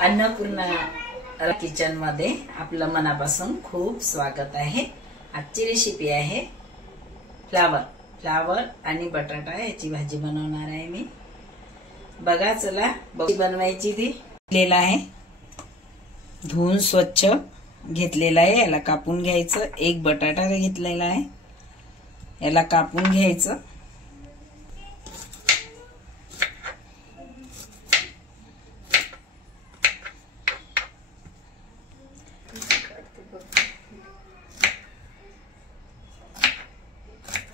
Annapurna kitchen मध्ये आपलं मनापासून खूप स्वागत आहे। आजची रेसिपी आहे फ्लावर आणि बटाटा याची भाजी बनवणार आहे मी। बघा चला बनवायची ती घेतलेला आहे, धुवून स्वच्छ घेतलेला आहे। याला कापून घ्यायचं। एक बटाटा घेतलेला आहे, याला कापून घ्यायचं।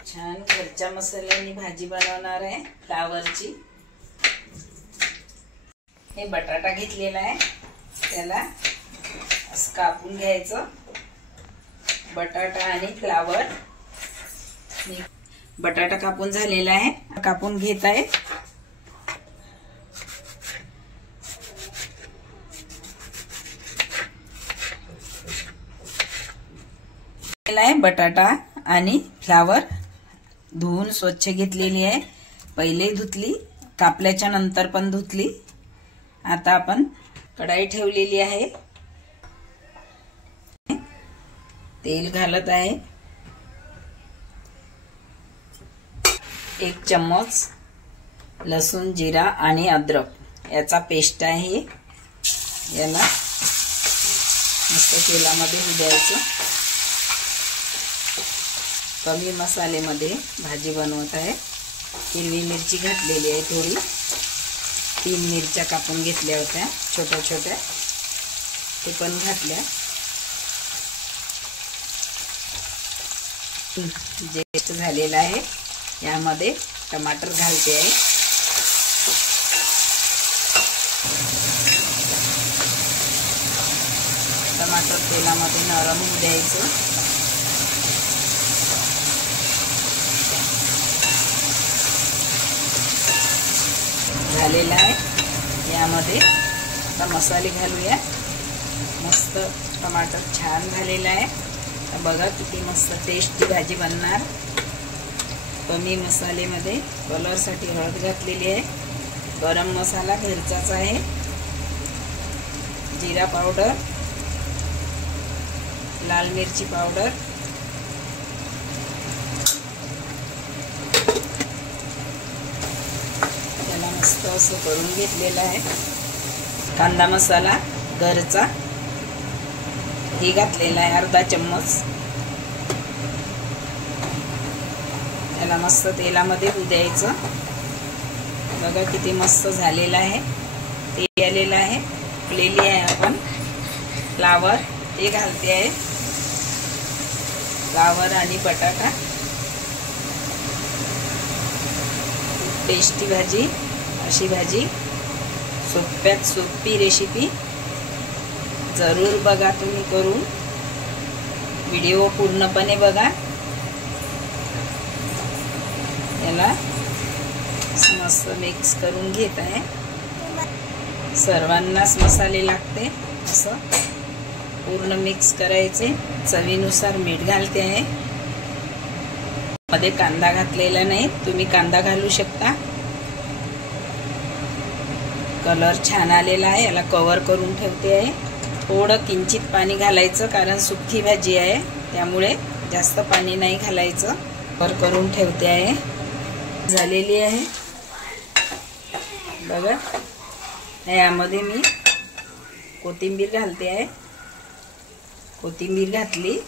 छान घरच्या मसाल्याने भाजी बनवणार आहे फ्लावरची। हे बटाटा घेतलेला आहे, त्याला असं कापून घ्यायचं। बटाटा आणि फ्लावर, बटाटा कापून झालेला आहे, कापून घेत आहे। बटाटा आणि फ्लावर धुवून स्वच्छ घेतलेली आहे। पहिले धुतली, कापल्याच्या नंतर पण धुतली। आता आपण कढाई ठेवलेली आहे, तेल घालत आहे। 1 चम्मच लसूण, जिरा आणि अद्रक याचा पेस्ट आहे। याला मस्त तेलामध्ये द्यायचं। कमी मसाल्यामध्ये भाजी बनवत आहे। हिरवी मिरची घातलेली आहे थोडी, 3 मिरच्या कापून घेतल्या होत्या छोट्या छोट्या, ते पण घातल्या। जेस्ट झालेला आहे, यामध्ये टमाटर घालते आहे। टमाटर तेलामध्ये नरम होऊ द्यायचं। झालेला आहे, यामध्ये आता मसाले घालूया। मस्त टमाटर छान झालेला आहे। तर बघा किती मस्त टेस्टी भाजी बनणार। कमी मसाल्यामध्ये कलर साठी हळद घातलेली आहे। गरम मसाला घरचाच आहे, जिरा पावडर, लाल मिरची पावडर, मस्त असं करून घेतलेला आहे। कांदा मसाला घरचा हे घातलेला आहे, अर्धा चम्मच। याला मस्त तेलामध्ये होऊ द्यायचं। बघा किती मस्त झालेला आहे, ते आलेला आहे। उकलेली आहे आपण फ्लावर, ते घालते आहे। फ्लावर आणि बटाटा, टेस्टी भाजी। अशी भाजी सोप्यात सोपी रेसिपी जरूर बघा तुम्ही करून। व्हिडिओ पूर्णपणे बघा। याला मस्त मिक्स करून घेत आहे। सर्वांनाच मसाले लागते, असं पूर्ण मिक्स करायचे। चवीनुसार मीठ घालते आहे। मध्ये कांदा घातलेला नाही, तुम्ही कांदा घालू शकता। कलर छान आलेला आहे। याला कव्हर करून ठेवते आहे। थोडं किंचित पाणी घालायचं, कारण सुकी भाजी आहे त्यामुळे जास्त पाणी नाही घालायचं। कव्हर करून ठेवते आहे। झालेली आहे बघा। यामध्ये मी कोथिंबीर घालते आहे। कोथिंबीर घातली,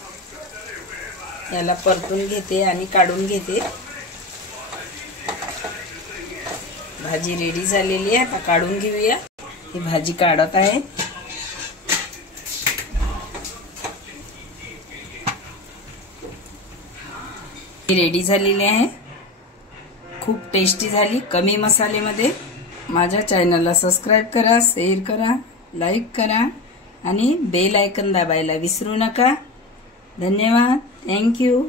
याला परतून घेते आणि काढून घेते। भाजी रेडी झालेली आहे, आता काढून घेऊया। ही भाजी काढत आहे। ही रेडी झालेली आहे, खूप टेस्टी झाली, कमी मसाल्यामध्ये। माझ्या चॅनलला सबस्क्राइब करा, शेअर करा, लाईक करा आणि बेल आयकॉन दाबायला विसरू नका। धन्यवाद, थँक्यू,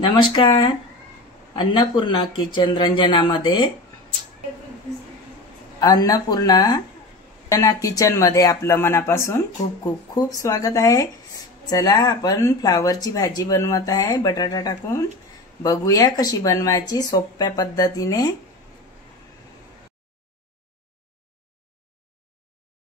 नमस्कार। अन्नपूर्णा किचन रंजनामध्ये, अन्नपूर्णा किचन मध्ये आपलं मनापासून खूप खूप खूप स्वागत आहे। चला आपण फ्लावरची भाजी बनवत आहे बटाटा टाकून। बघूया कशी बनवायची सोप्या पद्धतीने।